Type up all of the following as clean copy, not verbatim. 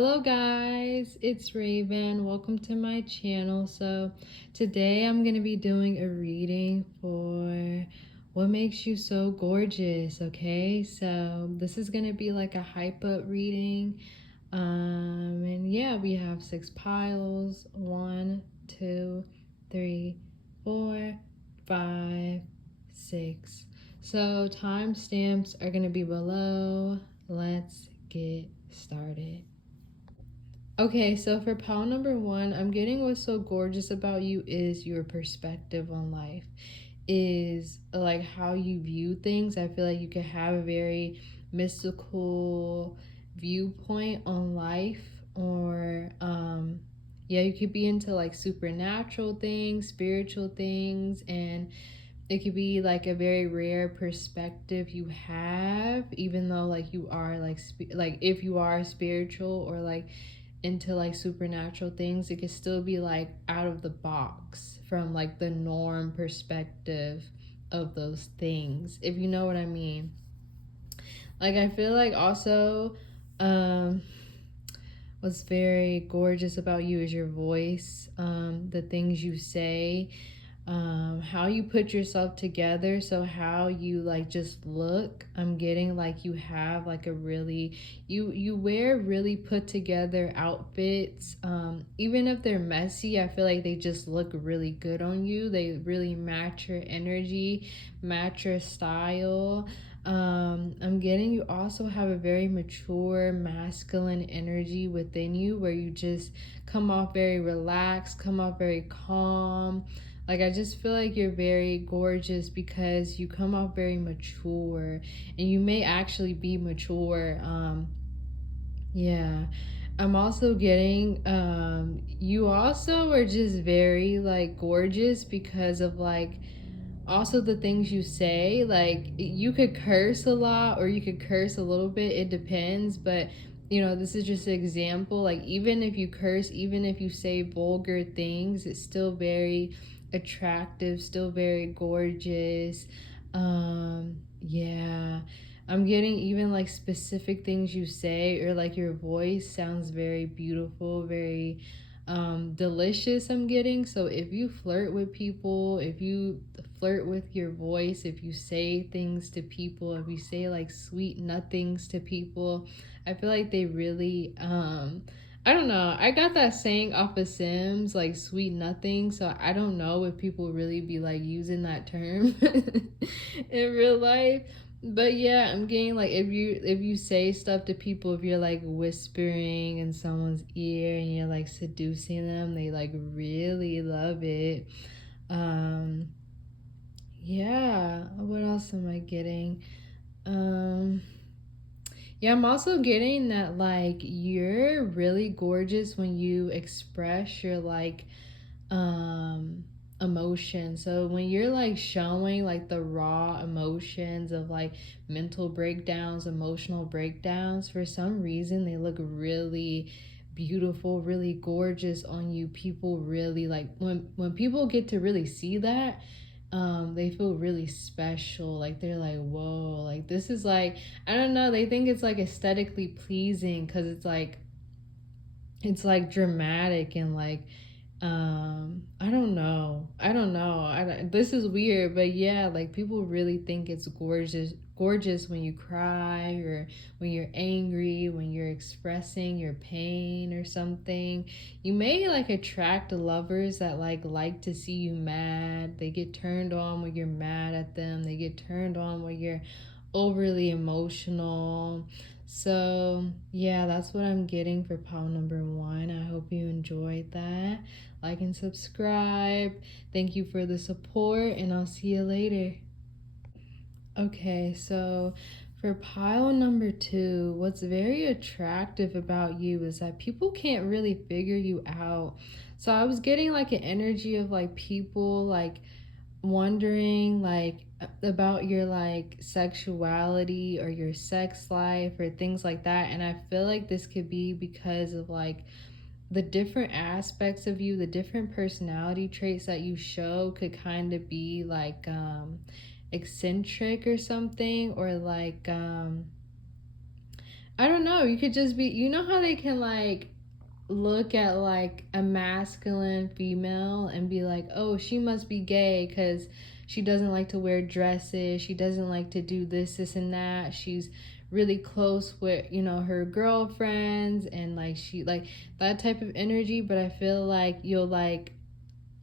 Hello guys, it's Raven. Welcome to my channel. So today I'm going to be doing a reading for what makes you so gorgeous, okay? So this is going to be like a hype up reading. And yeah, we have 6 piles. 1, 2, 3, 4, 5, 6. So timestamps are going to be below. Let's get started. Okay, so for pile number 1, I'm getting what's so gorgeous about you is your perspective on life, is like how you view things. I feel like you could have a very mystical viewpoint on life, or yeah, you could be into like supernatural things, spiritual things, and it could be like a very rare perspective you have, even though like you are like if you are spiritual or like into like supernatural things, it could still be like out of the box from like the norm perspective of those things, if you know what I mean. Like I feel like also what's very gorgeous about you is your voice, the things you say, how you put yourself together. So how you like just look, I'm getting like you have like a really, you wear really put together outfits, even if they're messy. I feel like they just look really good on you. They really match your energy, match your style. I'm getting you also have a very mature masculine energy within you, where you just come off very relaxed, come off very calm. Like I just feel like you're very gorgeous because you come off very mature, and you may actually be mature. Yeah. I'm also getting you also are just very like gorgeous because of like also the things you say. Like you could curse a lot or you could curse a little bit, it depends, but you know, this is just an example. Like even if you curse, even if you say vulgar things, it's still very attractive, still very gorgeous. Yeah, I'm getting even like specific things you say, or like your voice sounds very beautiful, very delicious, I'm getting. So if you flirt with people, if you flirt with your voice, if you say things to people, if you say like sweet nothings to people, I feel like they really I don't know, I got that saying off of Sims, like sweet nothing. So I don't know if people really be like using that term in real life. But yeah, I'm getting like if you say stuff to people, if you're like whispering in someone's ear and you're like seducing them, they like really love it. Um yeah, what else am I getting? Um yeah, I'm also getting that like you're really gorgeous when you express your like emotion. So when you're like showing like the raw emotions of like mental breakdowns, emotional breakdowns, for some reason they look really beautiful, really gorgeous on you. People really like when people get to really see that, they feel really special. Like they're like, whoa, like this is like, I don't know, they think it's like aesthetically pleasing because it's like dramatic and like this is weird, but yeah, like people really think it's gorgeous when you cry, or when you're angry, when you're expressing your pain or something. You may like attract lovers that like to see you mad. They get turned on when you're mad at them. They get turned on when you're overly emotional. So yeah, that's what I'm getting for pile number 1. I hope you enjoyed that. Like and subscribe. Thank you for the support, and I'll see you later. Okay, so for pile number 2, what's very attractive about you is that people can't really figure you out. So I was getting like an energy of like people like wondering like about your like sexuality or your sex life or things like that. And I feel like this could be because of like the different aspects of you, the different personality traits that you show could kind of be like eccentric or something, or like I don't know, you could just be, you know how they can like look at like a masculine female and be like, oh, she must be gay because she doesn't like to wear dresses, she doesn't like to do this and that, she's really close with, you know, her girlfriends, and like she like that type of energy. But I feel like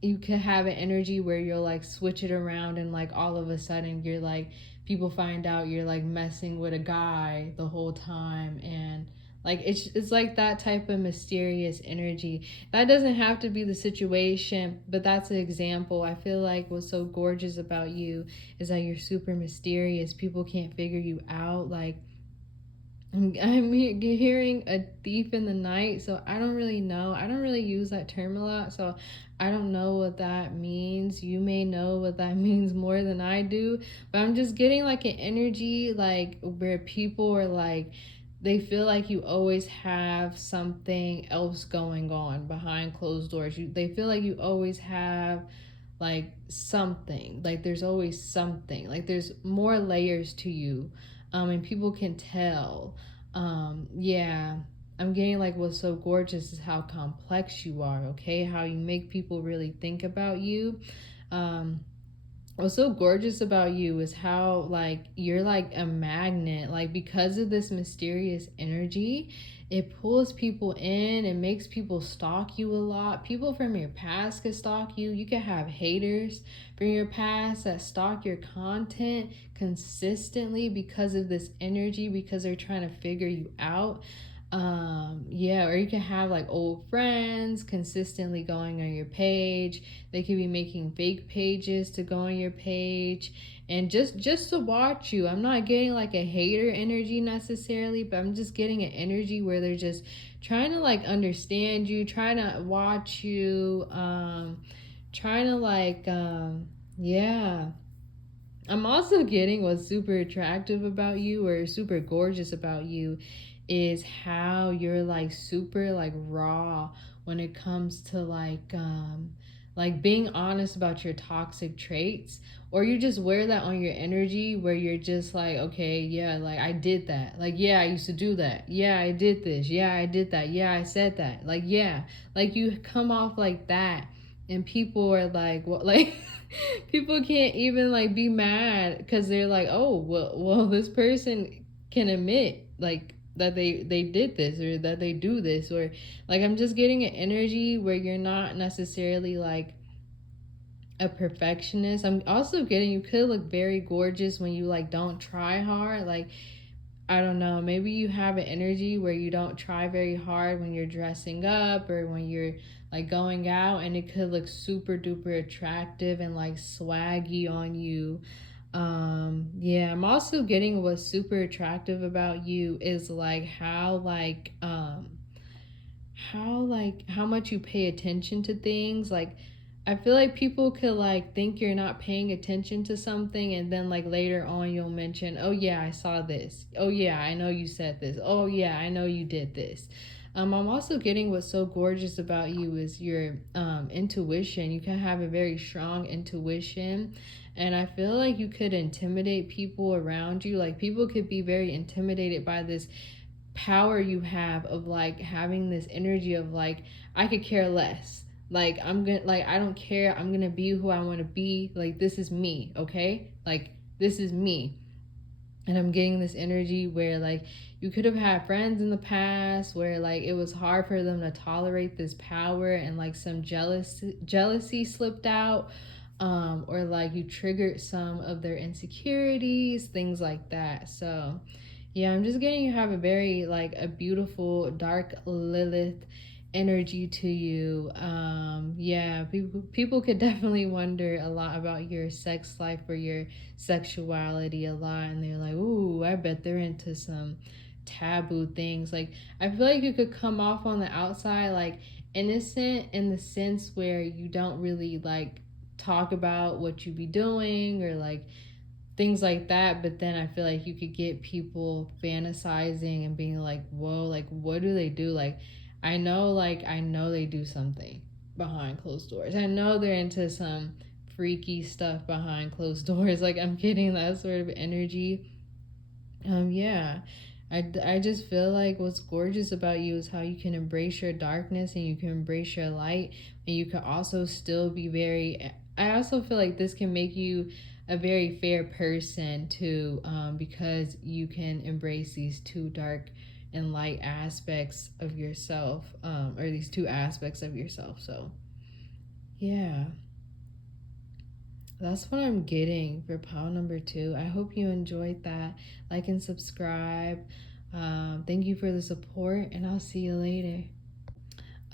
you could have an energy where you'll like switch it around, and like all of a sudden you're like, people find out you're like messing with a guy the whole time, and like it's like that type of mysterious energy. That doesn't have to be the situation, but that's an example. I feel like what's so gorgeous about you is that you're super mysterious. People can't figure you out. Like, I'm hearing a thief in the night, so I don't really know. I don't really use that term a lot, so I don't know what that means. You may know what that means more than I do, but I'm just getting like an energy like where people are like, they feel like you always have something else going on behind closed doors. They feel like you always have like something, like there's always something, like there's more layers to you, and people can tell. Yeah, I'm getting like what's so gorgeous is how complex you are, okay, how you make people really think about you. um What's so gorgeous about you is how like you're like a magnet, like because of this mysterious energy, it pulls people in and makes people stalk you a lot. People from your past could stalk you. You could have haters from your past that stalk your content consistently because of this energy, because they're trying to figure you out. Yeah, or you can have like old friends consistently going on your page. They could be making fake pages to go on your page and just to watch you. I'm not getting like a hater energy necessarily, but I'm just getting an energy where they're just trying to like understand you, trying to watch you, trying to like yeah. I'm also getting what's super attractive about you or super gorgeous about you is how you're like super like raw when it comes to like being honest about your toxic traits, or you just wear that on your energy where you're just like, okay, yeah, like I did that, like yeah, I used to do that, yeah, I did this, yeah, I did that, yeah, I said that, like yeah, like you come off like that, and people are like, what, like people can't even like be mad because they're like, oh well this person can admit like that they did this or that they do this, or like I'm just getting an energy where you're not necessarily like a perfectionist. I'm also getting you could look very gorgeous when you like don't try hard. Like, I don't know, maybe you have an energy where you don't try very hard when you're dressing up or when you're like going out, and it could look super duper attractive and like swaggy on you. Yeah, I'm also getting what's super attractive about you is like how much you pay attention to things. Like, I feel like people could like think you're not paying attention to something, and then like later on you'll mention, oh yeah, I saw this, oh yeah, I know you said this, oh yeah, I know you did this. I'm also getting what's so gorgeous about you is your intuition. You can have a very strong intuition, and I feel like you could intimidate people around you. Like, people could be very intimidated by this power you have of like having this energy of like, I could care less, like I'm gonna, like I don't care, I'm gonna be who I want to be, like this is me, okay, like this is me. And I'm getting this energy where like you could have had friends in the past where like it was hard for them to tolerate this power, and like some jealousy slipped out, or like you triggered some of their insecurities, things like that. So yeah, I'm just getting you have a very like a beautiful dark Lilith energy to you. Yeah, people could definitely wonder a lot about your sex life or your sexuality a lot, and they're like, ooh, I bet they're into some taboo things. Like, I feel like you could come off on the outside like innocent in the sense where you don't really like talk about what you be doing or like things like that, but then I feel like you could get people fantasizing and being like, whoa, like what do they do? Like I know they do something behind closed doors, I know they're into some freaky stuff behind closed doors. Like, I'm getting that sort of energy. Yeah, I just feel like what's gorgeous about you is how you can embrace your darkness and you can embrace your light, and you can also still be very. I also feel like this can make you a very fair person too, because you can embrace these two dark and light aspects of yourself, or these two aspects of yourself. So, yeah. That's what I'm getting for pile number 2. I hope you enjoyed that. Like and subscribe. Thank you for the support, and I'll see you later.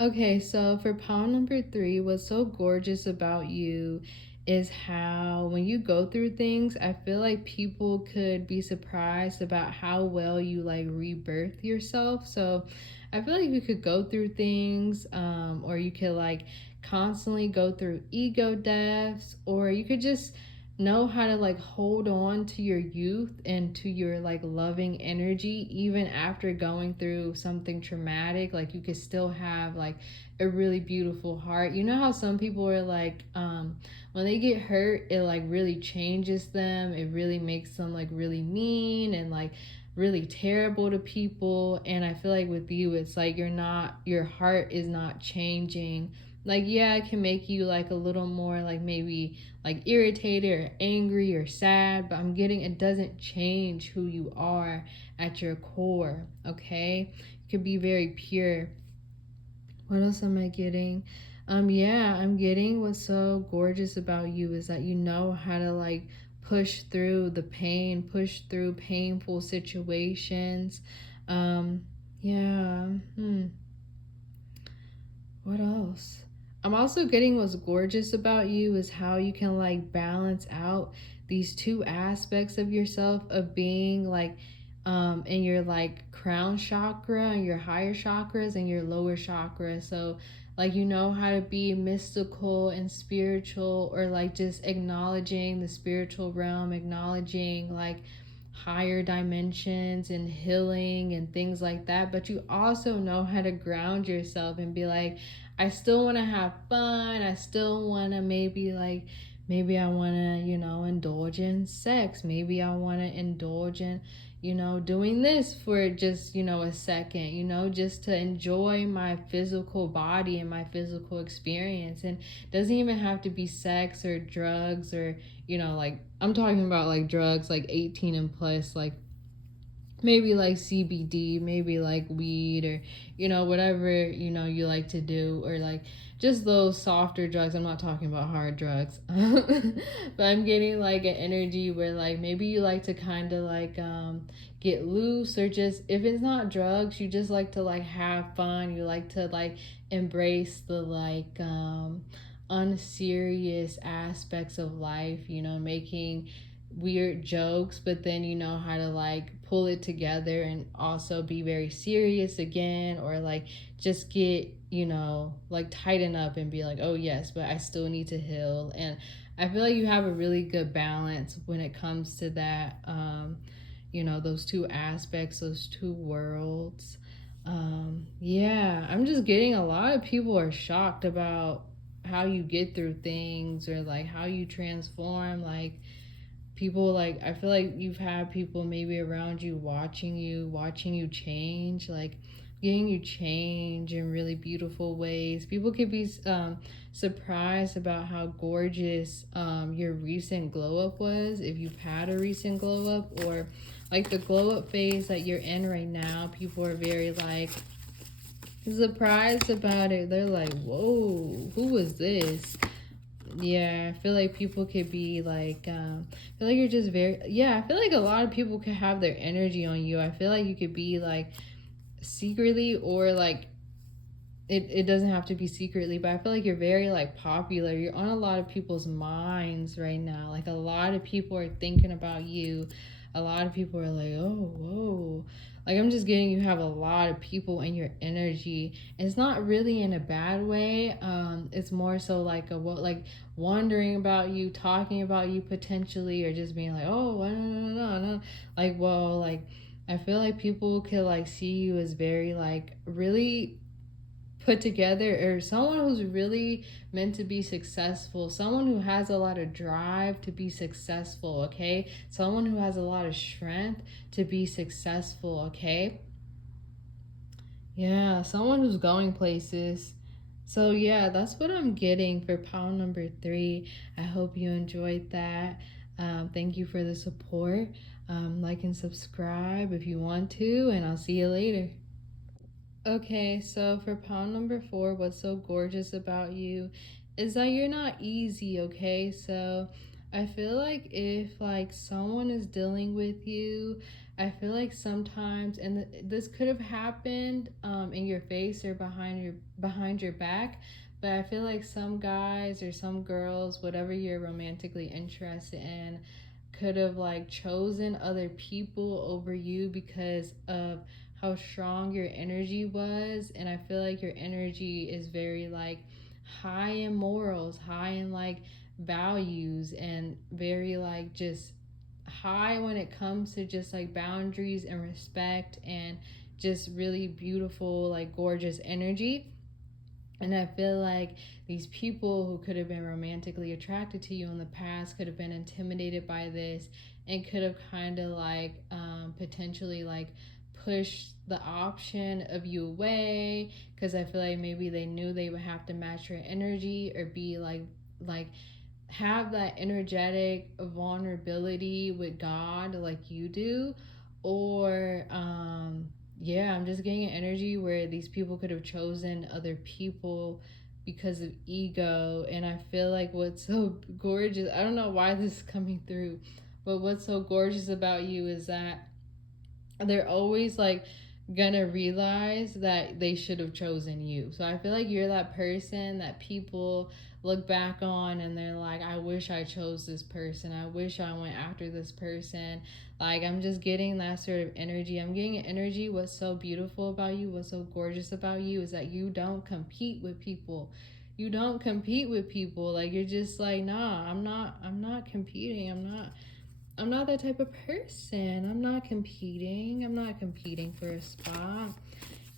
Okay, so for pile number 3, what's so gorgeous about you is how when you go through things, I feel like people could be surprised about how well you like rebirth yourself. So I feel like you could go through things, or you could like constantly go through ego deaths, or you could just know how to like hold on to your youth and to your like loving energy even after going through something traumatic. Like you could still have like a really beautiful heart. You know how some people are like, when they get hurt, it like really changes them. It really makes them like really mean and like really terrible to people. And I feel like with you, it's like your heart is not changing. Like, yeah, it can make you like a little more like maybe like irritated or angry or sad, but I'm getting it doesn't change who you are at your core. Okay, it could be very pure. What else am I getting? Yeah, I'm getting what's so gorgeous about you is that you know how to like push through the pain, push through painful situations. Yeah. What else? I'm also getting what's gorgeous about you is how you can like balance out these two aspects of yourself of being like in your like crown chakra and your higher chakras and your lower chakra. So like you know how to be mystical and spiritual, or like just acknowledging the spiritual realm, acknowledging like higher dimensions and healing and things like that, but you also know how to ground yourself and be like, I still want to have fun. I still want to maybe I want to, indulge in sex. Maybe I want to indulge in, doing this for just, a second, just to enjoy my physical body and my physical experience. And it doesn't even have to be sex or drugs or, like I'm talking about like drugs like 18 and plus, like maybe like CBD, maybe like weed, or whatever you like to do, or like just those softer drugs. I'm not talking about hard drugs. But I'm getting like an energy where like maybe you like to kind of like get loose, or just if it's not drugs, you just like to like have fun. You like to like embrace the like unserious aspects of life, making weird jokes, but then you know how to like pull it together and also be very serious again, or like just get, like tighten up and be like, oh yes, but I still need to heal. And I feel like you have a really good balance when it comes to that, those two aspects, those two worlds. Yeah, I'm just getting a lot of people are shocked about how you get through things, or like how you transform. Like people, like I feel like you've had people maybe around you watching you change, like getting you change in really beautiful ways. People could be surprised about how gorgeous your recent glow up was, if you've had a recent glow up, or like the glow up phase that you're in right now. People are very like surprised about it. They're like, whoa, who was this? Yeah, I feel like people could be like, I feel like you're just very, yeah, I feel like a lot of people could have their energy on you. I feel like you could be like secretly, or like it doesn't have to be secretly, but I feel like you're very like popular. You're on a lot of people's minds right now. Like a lot of people are thinking about you. A lot of people are like, oh, whoa. Like I'm just getting, you have a lot of people in your energy. And it's not really in a bad way. It's more so like like wondering about you, talking about you potentially, or just being like, oh, no. Like, well, like I feel like people could like see you as very like really put together, or someone who's really meant to be successful, someone who has a lot of drive to be successful, okay? Someone who has a lot of strength to be successful, okay? Yeah, someone who's going places. So yeah, that's what I'm getting for pile number 3. I hope you enjoyed that. Thank you for the support. Like and subscribe if you want to, and I'll see you later. Okay, so for pound number 4, what's so gorgeous about you is that you're not easy, okay? So I feel like if like someone is dealing with you, I feel like sometimes, and this could have happened in your face or behind your back, but I feel like some guys or some girls, whatever you're romantically interested in, could have like chosen other people over you because of how strong your energy was. And I feel like your energy is very like high in morals, high in like values, and very like just high when it comes to just like boundaries and respect, and just really beautiful, like gorgeous energy. And I feel like these people who could have been romantically attracted to you in the past could have been intimidated by this, and could have kind of like potentially like pushed the option of you away, because I feel like maybe they knew they would have to match your energy or be like have that energetic vulnerability with God like you do. Or yeah, I'm just getting an energy where these people could have chosen other people because of ego. And I feel like what's so gorgeous, I don't know why this is coming through, but what's so gorgeous about you is that they're always like gonna realize that they should have chosen you. So I feel like you're that person that people look back on and they're like, I wish I chose this person. I wish I went after this person. Like, I'm just getting that sort of energy. I'm getting an energy. What's so beautiful about you, what's so gorgeous about you is that you don't compete with people. You don't compete with people. Like, you're just like, nah, I'm not competing. I'm not that type of person. I'm not competing. I'm not competing for a spot.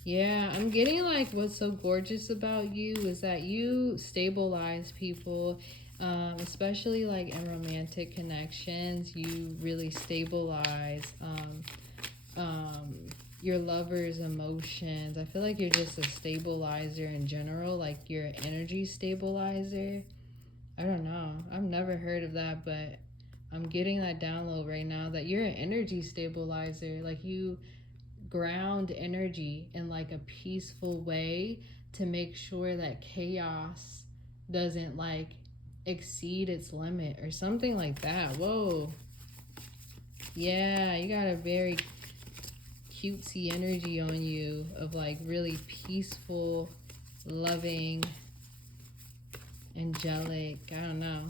Yeah, I'm getting like what's so gorgeous about you is that you stabilize people, especially like in romantic connections. You really stabilize your lover's emotions. I feel like you're just a stabilizer in general, like you're an energy stabilizer. I don't know. I've never heard of that, but I'm getting that download right now that you're an energy stabilizer. Like, you ground energy in like a peaceful way to make sure that chaos doesn't like exceed its limit or something like that. Whoa. Yeah, you got a very cutesy energy on you of like really peaceful, loving, angelic. I don't know.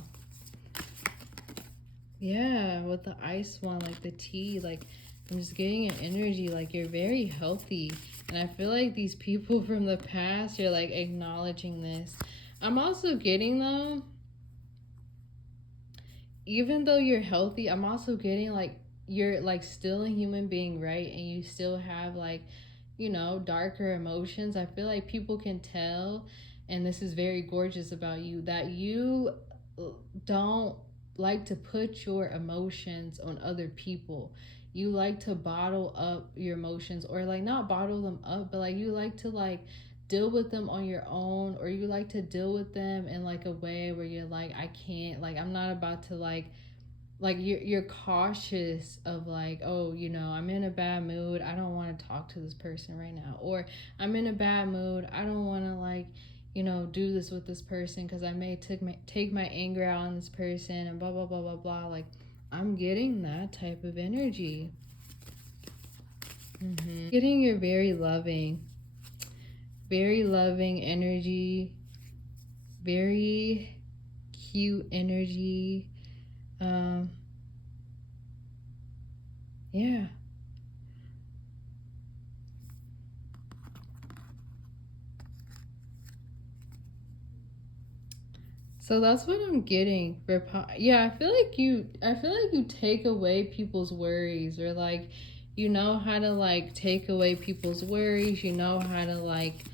Yeah, with the ice one, like the tea, like I'm just getting an energy like you're very healthy. And I feel like these people from the past, you're like acknowledging this. I'm also getting though, even though you're healthy, I'm also getting like you're like still a human being, right? And you still have like, you know, darker emotions. I feel like people can tell, and this is very gorgeous about you, that you don't like to put your emotions on other people. You like to bottle up your emotions, or like not bottle them up, but like you like to like deal with them on your own, or you like to deal with them in like a way where you're like, I can't, like I'm not about to like you're cautious of like, oh, you know, I'm in a bad mood, I don't want to talk to this person right now, or I'm in a bad mood, I don't want to like, you know, do this with this person because I may take my anger out on this person, and blah blah blah blah blah. Like, I'm getting that type of energy. Getting your very loving energy, very cute energy. Yeah. So that's what I'm getting. Yeah, I feel like you take away people's worries, or like you know how to like take away people's worries. You know how to like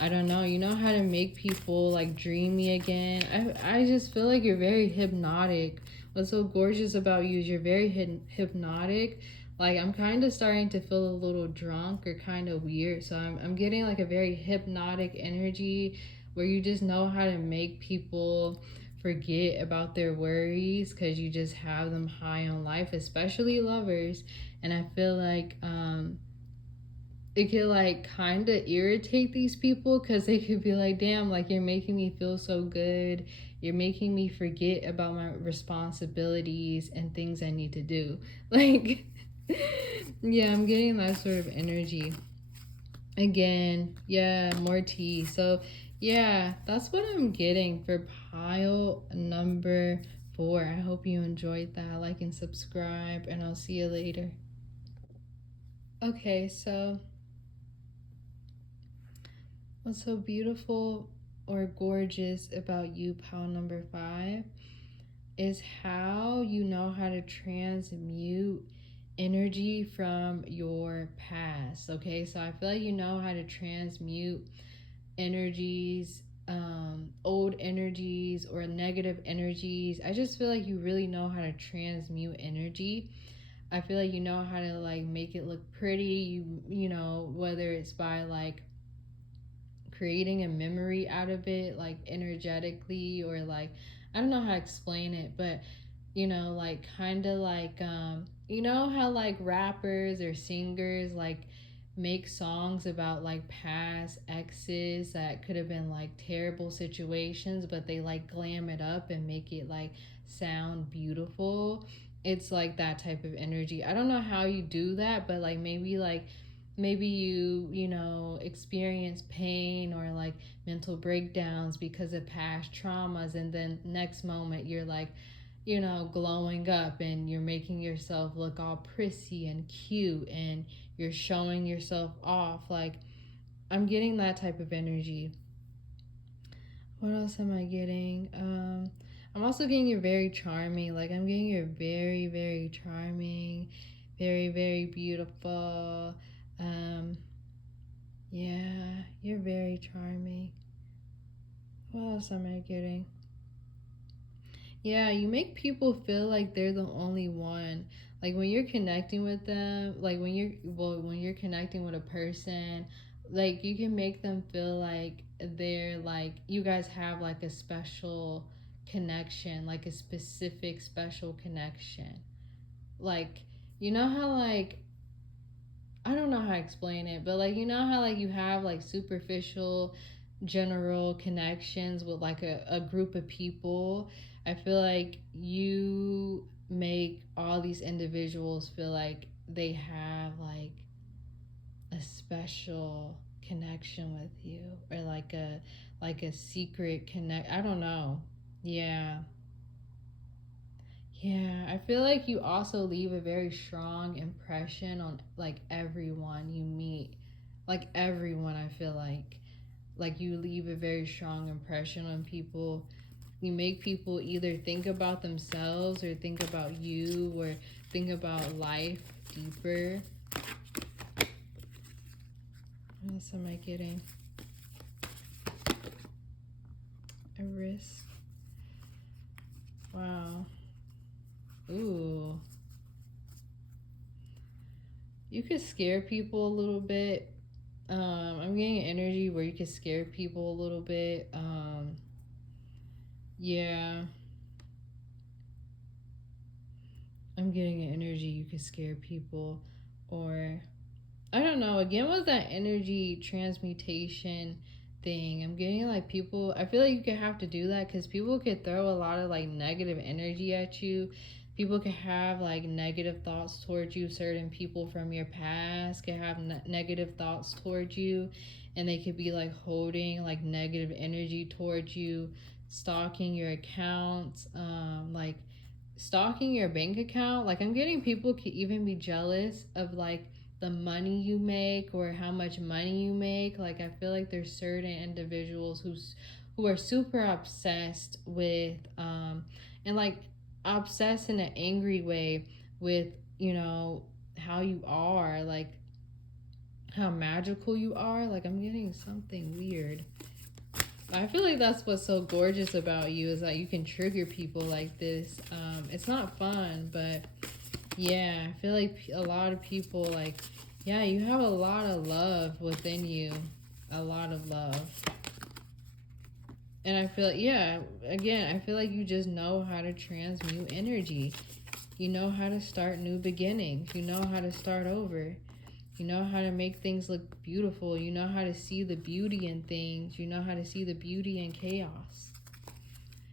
I don't know, you know how to make people like dreamy again. I just feel like you're very hypnotic. What's so gorgeous about you is you're very hypnotic. Like I'm kind of starting to feel a little drunk or kind of weird. So I'm getting like a very hypnotic energy where you just know how to make people forget about their worries because you just have them high on life, especially lovers. And I feel like it could like kind of irritate these people because they could be like, damn, like you're making me feel so good, you're making me forget about my responsibilities and things I need to do. Like yeah, I'm getting that sort of energy again. Yeah, more tea. So yeah, that's what I'm getting for pile number 4. I hope you enjoyed that. Like and subscribe, and I'll see you later. Okay, so what's so beautiful or gorgeous about you, pile number 5, is how you know how to transmute energy from your past. Okay, so I feel like you know how to transmute energies, old energies or negative energies. I just feel like you really know how to transmute energy. I feel like you know how to like make it look pretty. You know, whether it's by like creating a memory out of it, like energetically, or like I don't know how to explain it, but you know, like kind of like you know how like rappers or singers like make songs about like past exes that could have been like terrible situations, but they like glam it up and make it like sound beautiful. It's like that type of energy. I don't know how you do that, but maybe you know experience pain or like mental breakdowns because of past traumas, and then next moment you're like, you know, glowing up and you're making yourself look all prissy and cute and you're showing yourself off. Like I'm getting that type of energy. What else am I getting? I'm also getting you're very charming. Like I'm getting you're very, very charming, very, very beautiful. um Yeah, you're very charming. What else am I getting? Yeah, you make people feel like they're the only one. Like when you're connecting with them, like when you're connecting with a person, like you can make them feel like they're like you guys have like a special connection, like a specific special connection. Like you know how like I don't know how to explain it, but like you know how like you have like superficial general connections with like a group of people. I feel like you make all these individuals feel like they have a special connection with you, or like a secret connect. I don't know. Yeah. Yeah, I feel like you also leave a very strong impression on like everyone you meet. Like everyone, I feel like you leave a very strong impression on people. You make people either think about themselves or think about you or think about life deeper. What else am I getting? A risk. Wow. Ooh. You could scare people a little bit. I'm getting energy where you could scare people a little bit. Yeah. I'm getting an energy you could scare people, or I don't know. Again, with that energy transmutation thing, I'm getting like people. I feel like you could have to do that because people could throw a lot of like negative energy at you. People could have like negative thoughts towards you. Certain people from your past could have negative thoughts towards you, and they could be like holding like negative energy towards you, stalking your accounts, like stalking your bank account. Like I'm getting people could even be jealous of like the money you make or how much money you make. Like I feel like there's certain individuals who are super obsessed with and like obsessed in an angry way with, you know, how you are. Like how magical you are. Like, I'm getting something weird. I feel like that's what's so gorgeous about you, is that you can trigger people like this. It's not fun, but yeah, I feel like a lot of people, like, yeah, you have a lot of love within you. A lot of love. And I feel, yeah, again, I feel like you just know how to transmute energy. You know how to start new beginnings. You know how to start over. You know how to make things look beautiful. You know how to see the beauty in things. You know how to see the beauty in chaos.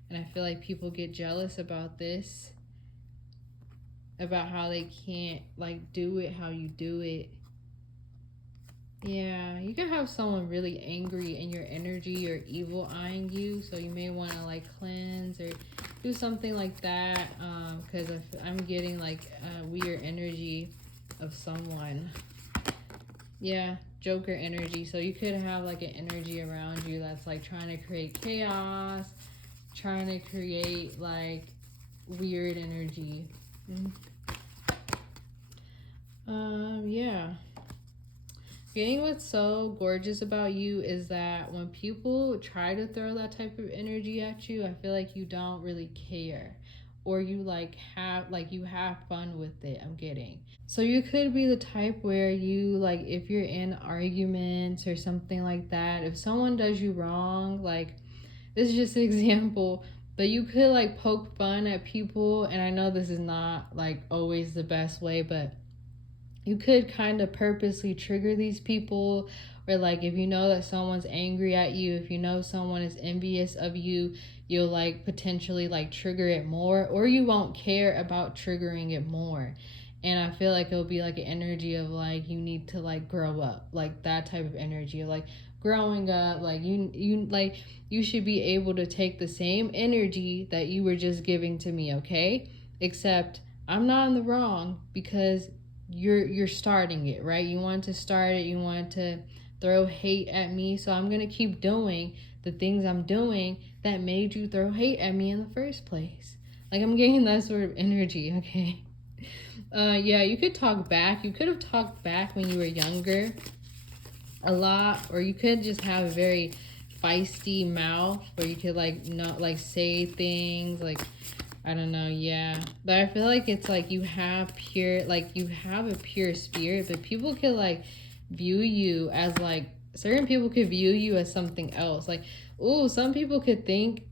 And I feel like people get jealous about this, about how they can't, like, do it how you do it. Yeah, you can have someone really angry in your energy or evil eyeing you, so you may want to, like, cleanse or do something like that, because I'm getting, like, weird energy of someone. Yeah, Joker energy. So you could have, like, an energy around you that's, like, trying to create chaos, trying to create, like, weird energy. Yeah. Getting what's so gorgeous about you is that when people try to throw that type of energy at you, I feel like you don't really care, or you you have fun with it. I'm getting. So you could be the type where you, like, if you're in arguments or something like that, if someone does you wrong, like, this is just an example, but you could, like, poke fun at people, and I know this is not, like, always the best way, but you could kind of purposely trigger these people. Or, like, if you know that someone's angry at you, if you know someone is envious of you, you'll, like, potentially, like, trigger it more, or you won't care about triggering it more. And I feel like it'll be like an energy of, like, you need to, like, grow up, like that type of energy, like growing up, like you should be able to take the same energy that you were just giving to me, okay? Except I'm not in the wrong, because you're starting it, right? You want to start it, you want to throw hate at me, so I'm gonna keep doing the things I'm doing that made you throw hate at me in the first place. Like, I'm getting that sort of energy, okay? Yeah, you could talk back. You could have talked back when you were younger a lot, or you could just have a very feisty mouth where you could, like, not, like, say things like, I don't know, yeah. But I feel like it's like you have a pure spirit, but people could, like, view you as, like, certain people could view you as something else. Like, ooh, some people could think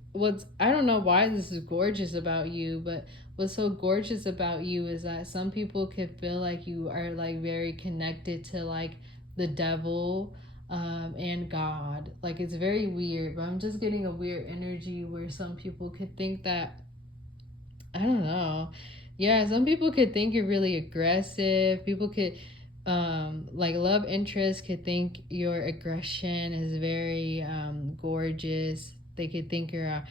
I don't know why this is gorgeous about you, but what's so gorgeous about you is that some people could feel like you are, like, very connected to, like, the devil, and God. Like, it's very weird, but I'm just getting a weird energy where some people could think that, I don't know. Yeah, some people could think you're really aggressive. People could, like, love interest could think your aggression is very, gorgeous. They could think your,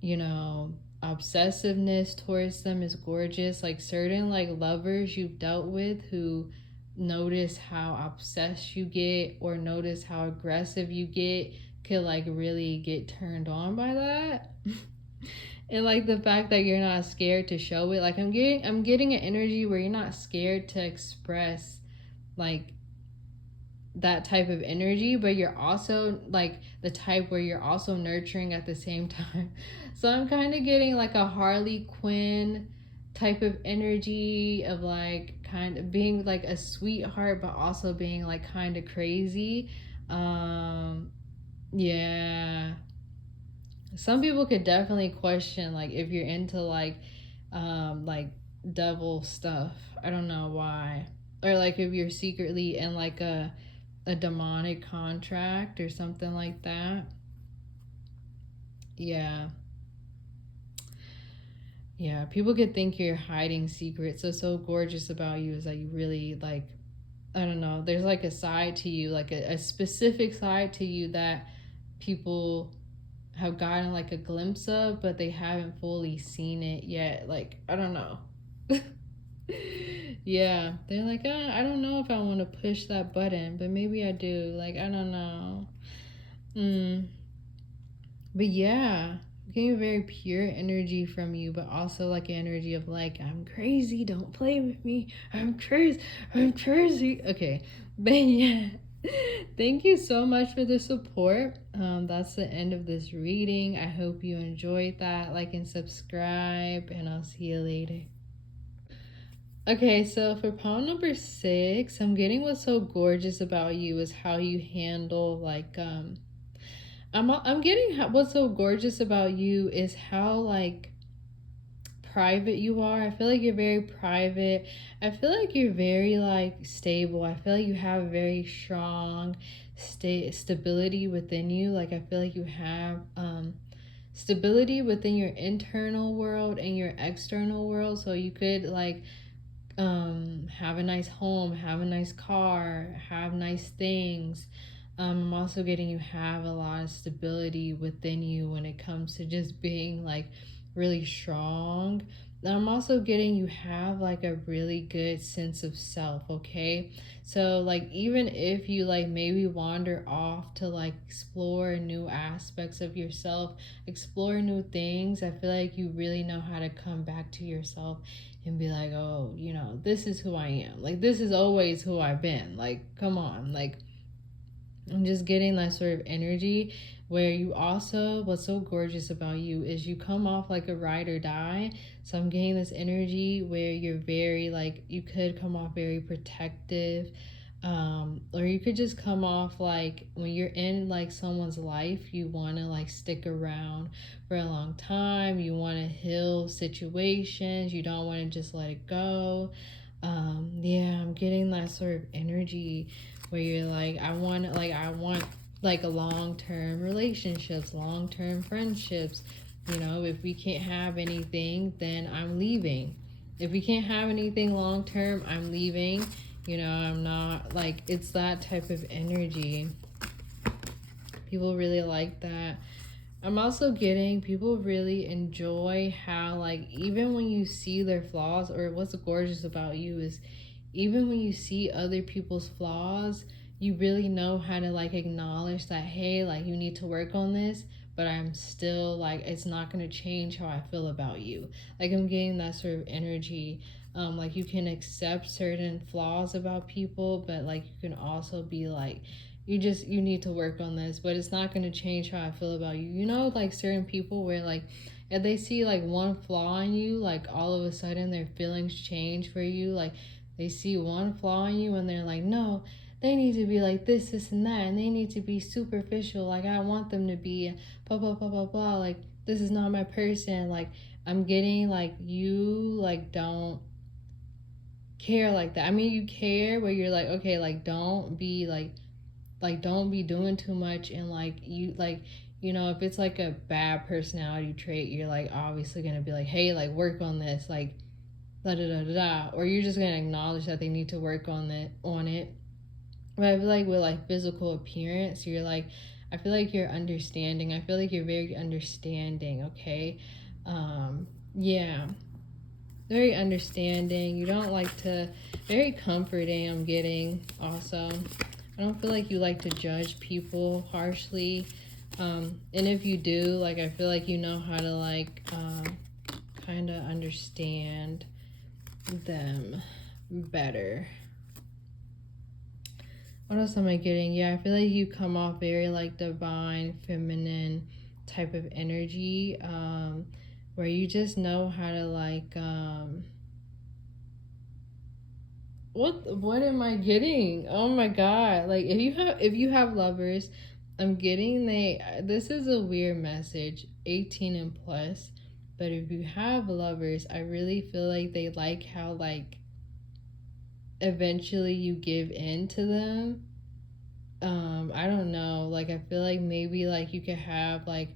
you know, obsessiveness towards them is gorgeous. Like, certain, like, lovers you've dealt with who notice how obsessed you get or notice how aggressive you get could, like, really get turned on by that. And, like, the fact that you're not scared to show it, like, I'm getting an energy where you're not scared to express, like, that type of energy, but you're also, like, the type where you're also nurturing at the same time. So I'm kind of getting, like, a Harley Quinn type of energy of, like, kind of being, like, a sweetheart, but also being, like, kind of crazy. Yeah, some people could definitely question, like, if you're into, like devil stuff. I don't know why. Or, like, if you're secretly in, like, a demonic contract or something like that. Yeah. Yeah, people could think you're hiding secrets. So gorgeous about you is that you really, like, I don't know, there's, like, a side to you, like a specific side to you that people have gotten, like, a glimpse of, but they haven't fully seen it yet. Like, I don't know. Yeah, they're like, I don't know if I want to push that button, but maybe I do. Like, I don't know. But yeah, getting a very pure energy from you, but also, like, an energy of, like, I'm crazy, don't play with me. I'm crazy. Okay. But yeah, thank you so much for the support. That's the end of this reading. I hope you enjoyed that. Like and subscribe, and I'll see you later. Okay, so for poem number 6, I'm getting what's so gorgeous about you is how you handle I'm getting what's so gorgeous about you is how like private you are. I feel like you're very private. I feel like you're very like stable. I feel like you have very strong stability within you. Like I feel like you have stability within your internal world and your external world. So you could like have a nice home, have a nice car, have nice things. I'm also getting you have a lot of stability within you when it comes to just being like really strong. I'm also getting you have like a really good sense of self, okay? So like even if you like maybe wander off to like explore new aspects of yourself, explore new things, I feel like you really know how to come back to yourself and be like, oh, you know, this is who I am. Like, this is always who I've been. Like, come on. Like, I'm just getting that sort of energy where you also, what's so gorgeous about you is you come off like a ride or die. So I'm getting this energy where you're very, like, you could come off very protective. Or you could just come off like when you're in like someone's life, you want to like stick around for a long time. You want to heal situations. You don't want to just let it go. Yeah, I'm getting that sort of energy where you're like, I want like a long-term relationships, long-term friendships. You know, if we can't have anything, then I'm leaving. If we can't have anything long-term, I'm leaving. You know, I'm not like, it's that type of energy. People really like that. I'm also getting people really enjoy how, like, even when you see their flaws, or what's gorgeous about you is even when you see other people's flaws, you really know how to, like, acknowledge that, hey, like, you need to work on this, but I'm still, like, it's not going to change how I feel about you. Like, I'm getting that sort of energy. Like, you can accept certain flaws about people, but, like, you can also be like, you need to work on this, but it's not going to change how I feel about you. You know, like certain people where like if they see like one flaw in you, like all of a sudden their feelings change for you. Like they see one flaw in you and they're like, no, they need to be like this and that, and they need to be superficial. Like I want them to be blah blah blah blah blah. Like this is not my person. Like I'm getting like you like don't care like that. I mean you care, but you're like, okay, like don't be like don't be doing too much, and like you like, you know, if it's like a bad personality trait, you're like obviously gonna be like, hey, like work on this, like da da da da da, or you're just gonna acknowledge that they need to work on it. But I feel like with like physical appearance, you're like, I feel like you're understanding. I feel like you're very understanding, okay? Yeah, very understanding. You don't like to, very comforting, I'm getting also. I don't feel like you like to judge people harshly. And if you do, like, I feel like you know how to, like, kind of understand them better. What else am I getting? Yeah, I feel like you come off very, like, divine, feminine type of energy, where you just know how to, like, what am I getting? Oh my god. Like if you have lovers, I'm getting this is a weird message, 18 and plus, but if you have lovers, I really feel like they like how like eventually you give in to them. I don't know, like I feel like maybe like you could have like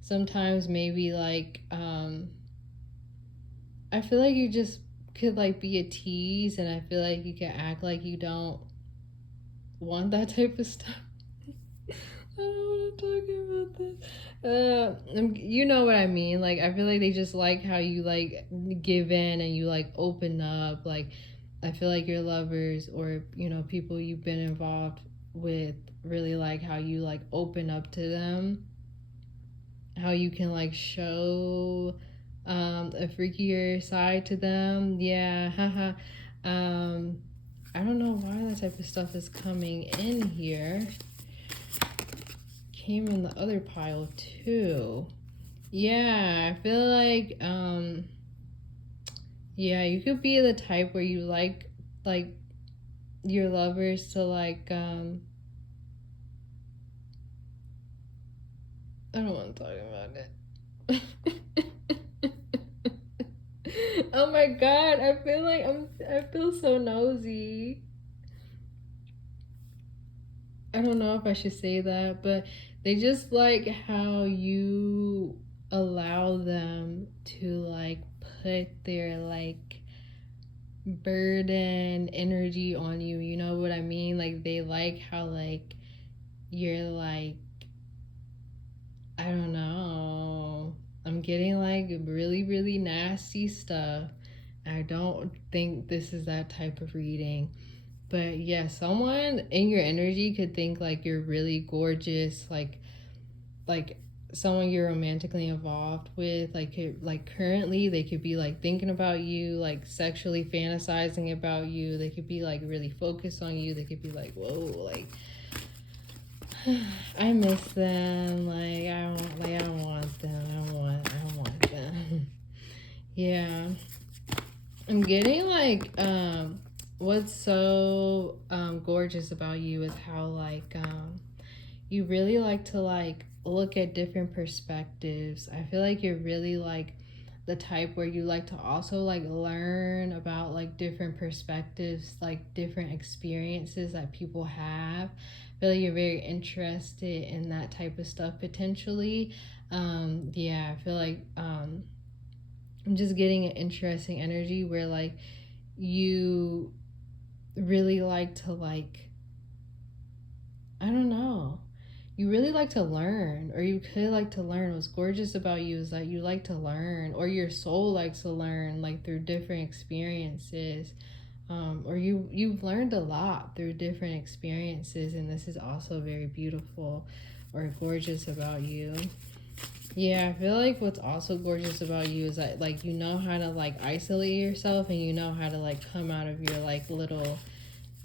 sometimes maybe like I feel like you just could like be a tease, and I feel like you can act like you don't want that type of stuff. I don't want to talk about this. You know what I mean? Like, I feel like they just like how you like give in and you like open up. Like, I feel like your lovers or you know people you've been involved with really like how you like open up to them. How you can like show a freakier side to them. Yeah, haha. I don't know why that type of stuff is coming in here. Came in the other pile too. Yeah, I feel like yeah, you could be the type where you like your lovers to like I don't want to talk about it. Oh my god, I feel like I feel so nosy. I don't know if I should say that, but they just like how you allow them to like put their like burden energy on you. You know what I mean? Like they like how like you're like I don't know. I'm getting like really, really nasty stuff. I don't think this is that type of reading. But yeah, someone in your energy could think like you're really gorgeous, like someone you're romantically involved with, like currently they could be like thinking about you, like sexually fantasizing about you. They could be like really focused on you. They could be like, whoa, like I miss them. I don't want them. I don't want them. Yeah. I'm getting like what's so gorgeous about you is how like you really like to like look at different perspectives. I feel like you're really like the type where you like to also like learn about like different perspectives, like different experiences that people have. I feel like you're very interested in that type of stuff potentially. Yeah, I feel like I'm just getting an interesting energy where like you really like to like I don't know. You really like to learn, or you could like to learn. What's gorgeous about you is that you like to learn, or your soul likes to learn, like through different experiences, or you've learned a lot through different experiences, and this is also very beautiful or gorgeous about you. Yeah, I feel like what's also gorgeous about you is that like you know how to like isolate yourself, and you know how to like come out of your like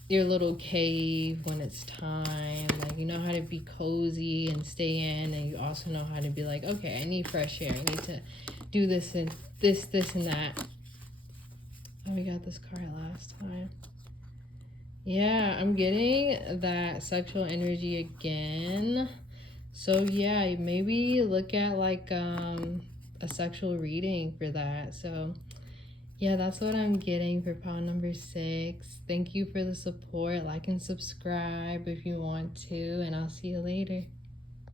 your little cave when it's time. Like you know how to be cozy and stay in, and you also know how to be like, okay, I need fresh air. I need to do this and this and that. Oh, we got this card last time. Yeah, I'm getting that sexual energy again. So yeah, maybe look at like a sexual reading for that. So yeah, that's what I'm getting for pile number 6. Thank you for the support. Like and subscribe if you want to, and I'll see you later.